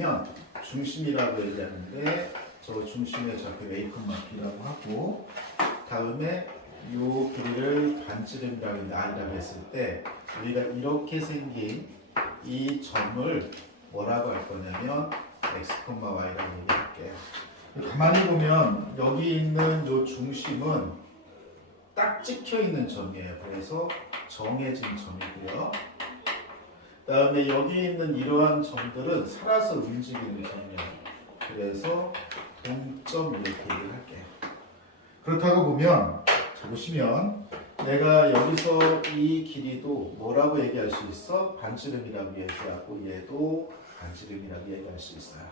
면 중심이라고 얘기하는데 저 중심의 좌표 A, B라고 하고 다음에 요 길이를 반지름이라고 했는데 R이라고 했을 때 우리가 이렇게 생긴 이 점을 뭐라고 할 거냐면 X, Y라고 얘기할게요. 가만히 보면 여기 있는 요 중심은 딱 찍혀 있는 점이에요. 그래서 정해진 점이고요. 그 다음에 여기 있는 이러한 점들은 살아서 움직이는 점이에요. 그래서 동점 이렇게 얘기를 할게요. 그렇다고 보면 자 보시면 내가 여기서 이 길이도 뭐라고 얘기할 수 있어? 반지름이라고 얘기하고 얘도 반지름이라고 얘기할 수 있어요.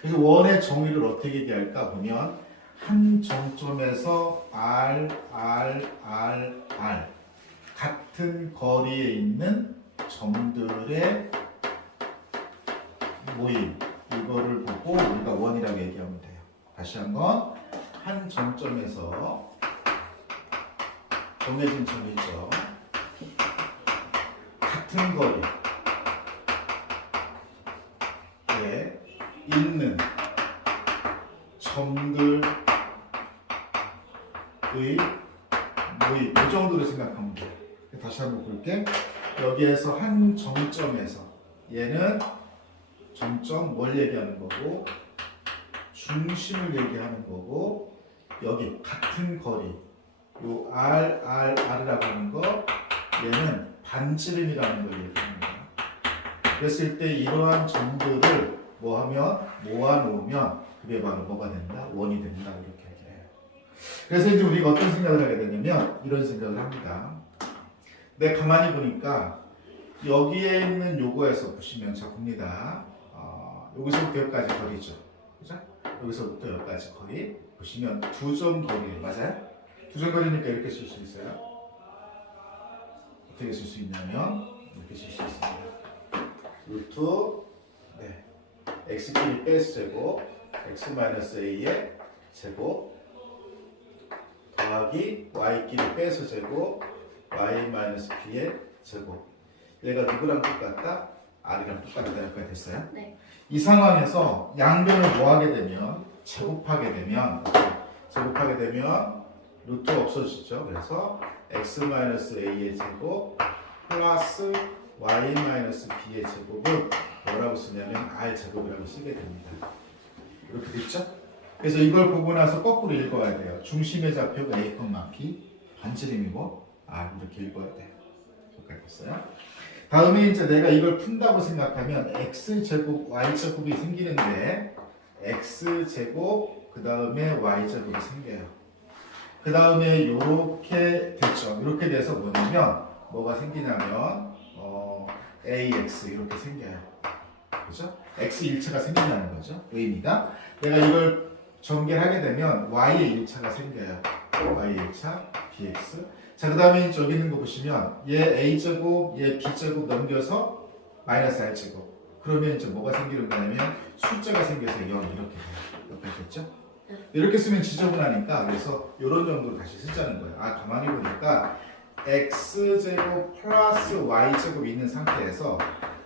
그래서 원의 정의를 어떻게 얘기할까 보면 한 정점에서 R 같은 거리에 있는 점들의 모임 이거를 보고 우리가 원이라고 얘기하면 돼요. 다시 한번 한 정점에서 정해진 점이 있죠. 같은 거리에 있는 점들의 모임 이 정도로 생각하면 돼요. 다시 한번 볼게. 여기에서 한 정점에서 얘는 정점 뭘 얘기하는 거고 중심을 얘기하는 거고 여기 같은 거리 요 R이라고 하는 거 얘는 반지름이라는 걸 얘기하는 거예요. 그랬을 때 이러한 점들을 뭐 하면 모아놓으면 그게 바로 뭐가 된다? 원이 된다 이렇게 얘기해요. 그래서 이제 우리가 어떤 생각을 하게 되냐면 이런 생각을 합니다. 내가 가만히 보니까 여기에 있는 요거에서 보시면 자 봅니다. 여기서부터 여기까지 거리죠. 그죠? 여기서부터 여기까지 거리 보시면 두 점 거리예요. 맞아요? 두 점 거리니까 이렇게 쓸 수 있어요. 어떻게 쓸 수 있냐면 이렇게 쓸 수 있습니다. 루트 x끼리 빼서 제곱 x-a의 제곱 더하기 y끼리 빼서 제곱 y-b의 제곱 얘가 누구랑 똑같다? r이랑 똑같다 이렇게 됐어요? 네. 이 상황에서 양변을 뭐 하게 되면 제곱하게 되면 루트 없어지죠. 그래서 x-a의 제곱 플러스 y-b의 제곱은 뭐라고 쓰냐면 r제곱이라고 쓰게 됩니다. 이렇게 됐죠? 그래서 이걸 보고 나서 거꾸로 읽어야 돼요. 중심의 좌표가 A, B 반지름이고 R 이렇게 읽어야 돼요. 여기까지 됐어요? 다음에 이제 내가 이걸 푼다고 생각하면 x제곱 y제곱이 생기는데 x제곱 그 다음에 y제곱이 생겨요. 그 다음에 이렇게 됐죠. 이렇게 돼서 뭐냐면 뭐가 생기냐면 ax 이렇게 생겨요. 그죠? x 1차가 생긴다는 거죠. 의미가 내가 이걸 전개하게 되면 y의 1차가 생겨요. y의 1차 bx. 자, 그 다음에 저기 있는 거 보시면 얘 a제곱, 얘 b제곱 넘겨서 마이너스 r제곱. 그러면 이제 뭐가 생기는 거냐면 숫자가 생겨서 0 이렇게 돼요. 이렇게 됐죠? 이렇게 쓰면 지저분하니까 그래서 이런 정도로 다시 쓰자는 거예요. 가만히 보니까 x제곱 플러스 y제곱이 있는 상태에서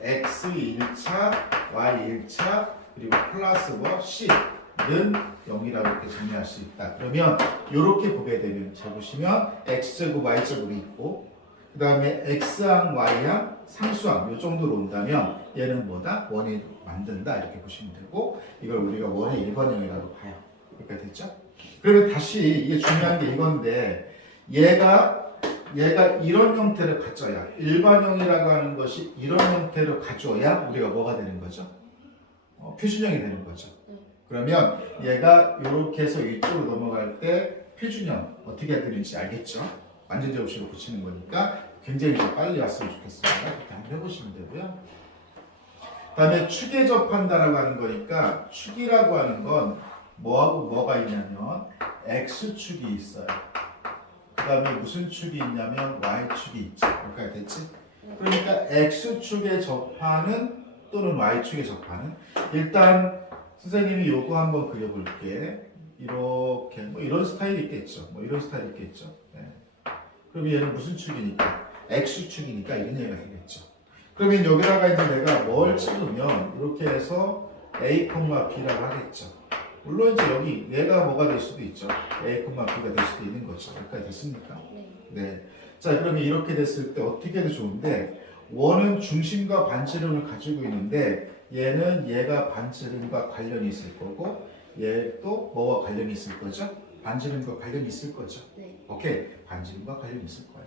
x 1차, y 1차, 그리고 플러스 뭐 c는 0이라고 이렇게 정리할 수 있다. 그러면 이렇게 보게 되면 잘 보시면 x제곱, y제곱이 있고 그 다음에 x항, y항, 상수항 이 정도로 온다면 얘는 뭐다? 원이 만든다 이렇게 보시면 되고 이걸 우리가 원의 일반형이라고 봐요. 이렇게 됐죠? 그러면 다시 이게 중요한 게 이건데 얘가 이런 형태를 갖춰야 일반형이라고 하는 것이 이런 형태로 가져야 우리가 뭐가 되는 거죠? 표준형이 되는 거죠. 그러면 얘가 이렇게 해서 이쪽으로 넘어갈 때 표준형 어떻게 해야 되는지 알겠죠? 완전 제곱식으로 붙이는 거니까 굉장히 좀 빨리 왔으면 좋겠습니다. 이렇게 한번 해보시면 되고요. 그 다음에 축에 접한다라고 하는 거니까 축이라고 하는 건 뭐하고 뭐가 있냐면 x축이 있어요. 그 다음에 무슨 축이 있냐면 y축이 있죠. 여기까지 됐지? 그러니까 x축에 접하는 또는 y축에 접하는 일단 선생님이 요거 한번 그려볼게. 이렇게 뭐 이런 스타일이 있겠죠. 뭐 이런 스타일이 있겠죠. 네. 그럼 얘는 무슨 축이니까? x축이니까 이런 얘기가 되겠죠. 그러면 여기다가 이제 내가 뭘 찍으면 이렇게 해서 A, B라고 하겠죠. 물론 이제 여기 얘가 뭐가 될 수도 있죠. A, B가 될 수도 있는 거죠. 여기까지 됐습니까? 네. 자, 그러면 이렇게 됐을 때 어떻게 해도 좋은데 원은 중심과 반지름을 가지고 있는데 얘는 얘가 반지름과 관련이 있을 거고 얘도 뭐와 관련이 있을 거죠? 반지름과 관련이 있을 거죠. 네. 오케이. 반지름과 관련이 있을 거예요.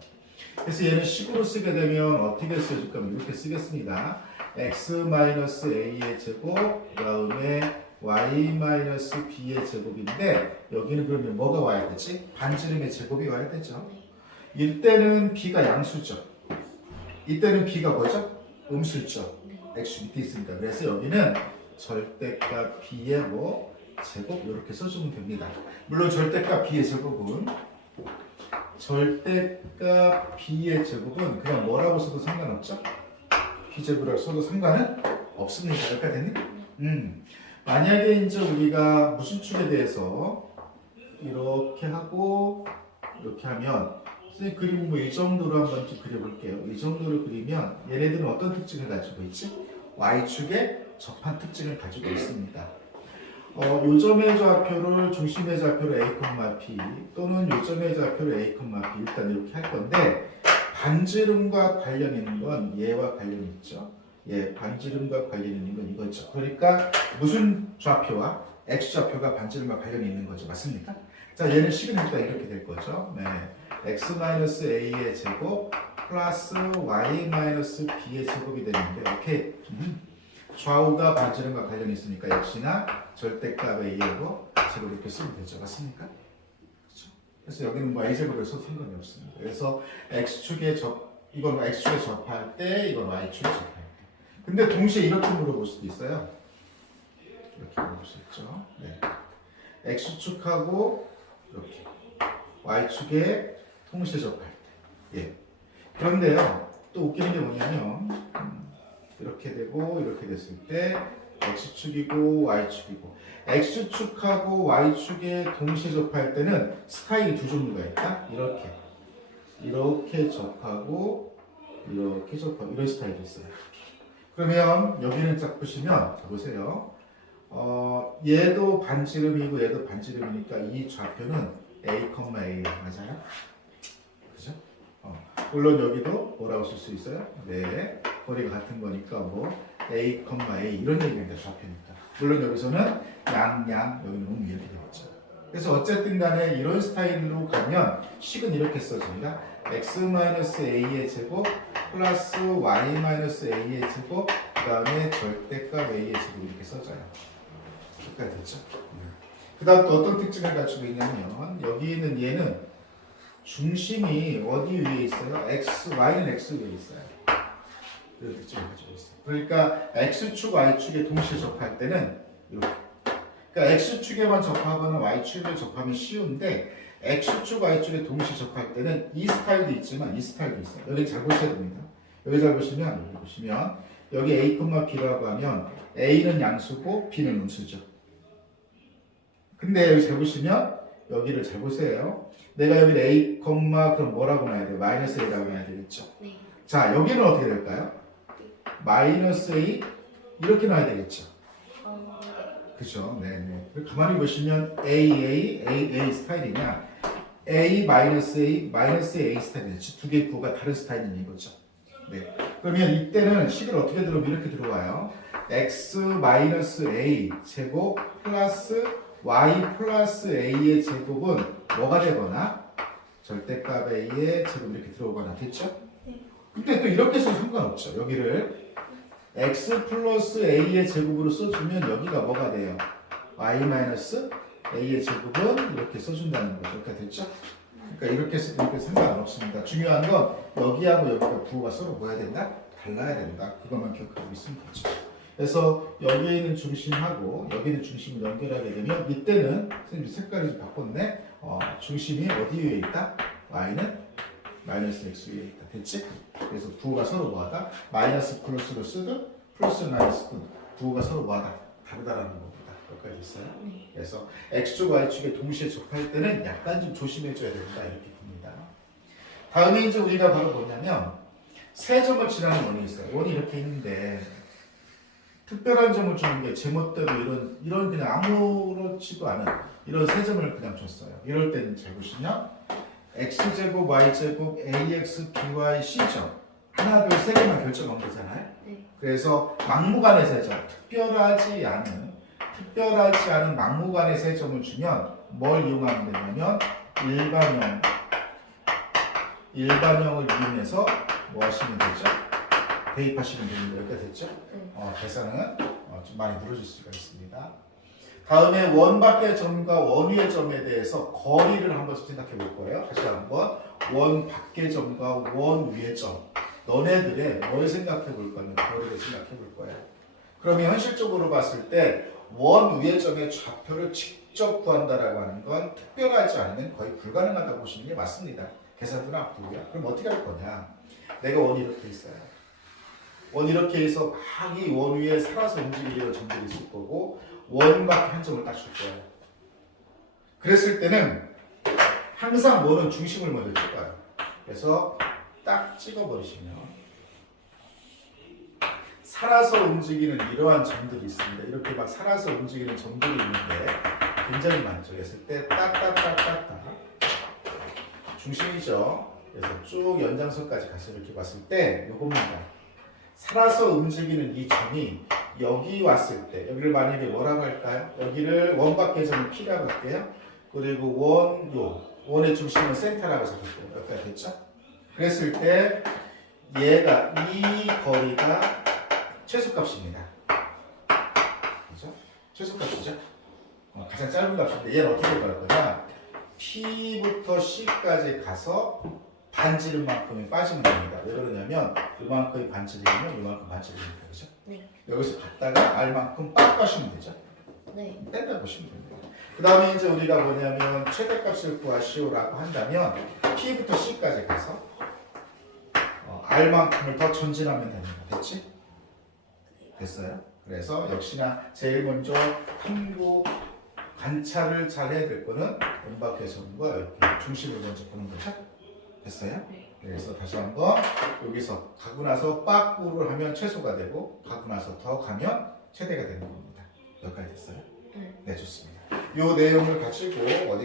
그래서 얘는 식으로 쓰게 되면 어떻게 써줄 거면 이렇게 쓰겠습니다. x-a의 제곱 그다음에 y-b의 제곱인데 여기는 그러면 뭐가 와야 되지? 반지름의 제곱이 와야 되죠. 이때는 b가 양수죠. 이때는 b가 뭐죠? 음수죠. x 밑에 있으니까. 그래서 여기는 절대값 b의 뭐 제곱 이렇게 써주면 됩니다. 물론 절대값 b의 제곱은 그냥 뭐라고 써도 상관없죠? b제곱이라고 써도 상관은 없습니다. 여기까지 됐니? 만약에 이제 우리가 무슨 축에 대해서 이렇게 하고 이렇게 하면 선생님 그림 뭐 이 정도로 한번 좀 그려볼게요. 이 정도로 그리면 얘네들은 어떤 특징을 가지고 있지? Y축에 접한 특징을 가지고 있습니다. 요점의 좌표를 중심의 좌표로 A, P 또는 요점의 좌표로 A, P 일단 이렇게 할 건데 반지름과 관련 있는 건 얘와 관련이 있죠. 예, 반지름과 관련 있는 건 이거죠. 그러니까 무슨 좌표와 X좌표가 반지름과 관련이 있는 거죠. 맞습니까? 자, 얘는 식은 일단 이렇게 될 거죠. 네. x-a의 제곱 플러스 y-b의 제곱이 되는데 오케이. 좌우가 반지름과 관련이 있으니까 역시나 절대값 a로 제곱 이렇게 쓰면 되죠. 맞습니까? 그렇죠? 그래서 여기는 뭐 a제곱에서 상관이 없습니다. 그래서 이건 x축에 접할 때 이건 y축에 접할 때. 근데 동시에 이렇게 물어볼 수도 있어요. 이렇게 물어볼 수 있죠. 네. x축하고 이렇게 y축에 동시에 접할 때. 예. 그런데요, 또 웃기는 게 뭐냐면, 이렇게 되고, 이렇게 됐을 때, x축이고, y축이고, x축하고 y축에 동시에 접할 때는 스타일이 두 종류가 있다? 이렇게 접하고, 이렇게 접하고, 이런 스타일이 있어요. 그러면 여기는 딱 보시면, 자, 보세요. 얘도 반지름이고, 얘도 반지름이니까 이 좌표는 A, A 맞아요? 그죠? 물론 여기도 뭐라고 쓸 수 있어요? 네, 거리가 같은 거니까 뭐 A, A 이런 얘기입니다. 좌표니까. 물론 여기서는 양, 여기는 이렇게 되겠죠. 그래서 어쨌든 간에 이런 스타일로 가면 식은 이렇게 써집니다. x-a의 제곱 플러스 y-a의 제곱 그 다음에 절대값 a의 제곱 이렇게 써져요. 여기까지 됐죠? 그 다음 또 어떤 특징을 가지고 있냐면 여기 있는 얘는 중심이 어디 위에 있어요? y는 x 위에 있어요. 이런 특징을 가지고 있어요. 그러니까 x축, y축에 동시에 접할 때는 이렇게. 그러니까 x축에만 접하거나 y축에 접하면 쉬운데 x축, y축에 동시에 접할 때는 이 스타일도 있지만 이 스타일도 있어요. 여기 잘 보셔야 됩니다. 여기 잘 보시면 여기 a, b라고 하면 a는 양수고 b는 음수죠. 근데 여기 잘 보시면 여기를 잘 보세요. 내가 여기 a, 그럼 뭐라고 놔야 돼요? 마이너스 a라고 놔야 되겠죠. 네. 자, 여기는 어떻게 될까요? 마이너스 a 이렇게 놔야 되겠죠. 그죠? 네네. 가만히 보시면 A 스타일이냐, A 마이너스 A 스타일이냐, 두 개의 구가 다른 스타일인 이거죠. 네. 그러면 이때는 식을 어떻게 들어오면 이렇게 들어와요. x 마이너스 A 제곱 플러스 y 플러스 a의 제곱은 뭐가 되거나 절대값 a의 제곱 이렇게 들어오거나 됐죠? 네. 근데 또 이렇게 써도 상관없죠. 여기를 x 플러스 a의 제곱으로 써주면 여기가 뭐가 돼요? y 마이너스 a의 제곱은 이렇게 써준다는 거죠. 이렇게 됐죠? 그러니까 이렇게 상관없습니다. 중요한 건 여기하고 여기가 부호가 서로 뭐 해야 된다? 달라야 된다. 그것만 기억하고 있으면 되죠. 그래서 여기에 있는 중심하고 여기 있는 중심을 연결하게 되면 이때는 선생님 색깔이 좀 바꿨네. 중심이 어디 위에 있다? y는 마이너스 x 위에 있다. 됐지? 그래서 부호가 서로 뭐하다? 마이너스 플러스로 쓰든 플러스 마이너스든 부호가 서로 뭐하다? 다르다라는 겁니다. 여기까지 있어요. 그래서 x축, y축에 동시에 접할 때는 약간 좀 조심해줘야 된다 이렇게 봅니다. 다음에 이제 우리가 바로 뭐냐면 세 점을 지나는 원이 있어요. 원이 이렇게 있는데 특별한 점을 주는 게 제멋대로 이런 그냥 아무렇지도 않은 이런 세 점을 그냥 줬어요. 이럴 때는 잘 보시면 x제곱, y제곱, ax, by, c점 하나, 둘, 세 개만 결정한 거잖아요. 네. 그래서 막무가내 세 점, 특별하지 않은 막무가내 세 점을 주면 뭘 이용하면 되냐면 일반형을 이용해서 뭐 하시면 되죠? 대입하시면 되는데 이렇게 됐죠? 네. 계산은 좀 많이 늘어질 수가 있습니다. 다음에 원 밖의 점과 원 위의 점에 대해서 거리를 한번 생각해 볼 거예요. 다시 한번 원 밖의 점과 원 위의 점 너네들의 뭘 생각해 볼 거냐면 거리를 생각해 볼 거예요. 그러면 현실적으로 봤을 때 원 위의 점의 좌표를 직접 구한다라고 하는 건 특별하지 않으면 거의 불가능하다고 보시는 게 맞습니다. 계산도 나쁘고요. 그럼 어떻게 할 거냐? 내가 원이 이렇게 있어요. 원 이렇게 해서 막 이 원 위에 살아서 움직이는 점들이 있을 거고 원 밖에 한 점을 딱 줄 거예요. 그랬을 때는 항상 원은 중심을 먼저 찍어요. 그래서 딱 찍어버리시면 살아서 움직이는 이러한 점들이 있습니다. 이렇게 막 살아서 움직이는 점들이 있는데 굉장히 많죠. 그랬을 때 딱딱딱딱딱 중심이죠. 그래서 쭉 연장선까지 가서 이렇게 봤을 때 요겁니다. 살아서 움직이는 이 점이 여기 왔을 때 여기를 만약에 뭐라고 할까요? 여기를 원 밖의 점을 P라고 할게요. 그리고 원의 중심은 센터라고 잡을게요. 여기가 됐죠? 그랬을 때 얘가 이 거리가 최소값입니다. 그죠? 최소값이죠? 가장 짧은 값인데 얘는 어떻게 갈 거냐? P부터 C까지 가서 반지름 만큼이 빠지면 됩니다. 왜 그러냐면 이만큼이 반지름이면 이만큼 반지름입니다. 그죠? 네. 여기서 갔다가 R만큼 빡 가시면 되죠? 네. 땡겨 보시면 됩니다. 그 다음에 이제 우리가 뭐냐면 최대값을 구하시오라고 한다면 P부터 C까지 가서 R만큼을 더 전진하면 됩니다. 됐지? 됐어요? 그래서 역시나 제일 먼저 탐구 관찰을 잘 해야 될 거는 원박의 점과 이렇게 중심을 먼저 보는 거죠. 됐어요? 네. 그래서 다시 한번 여기서 가고 나서 빠꾸를 하면 최소가 되고 가고 나서 더 가면 최대가 되는 겁니다. 여기까지 됐어요? 네. 네, 좋습니다. 이 내용을 가지고 어디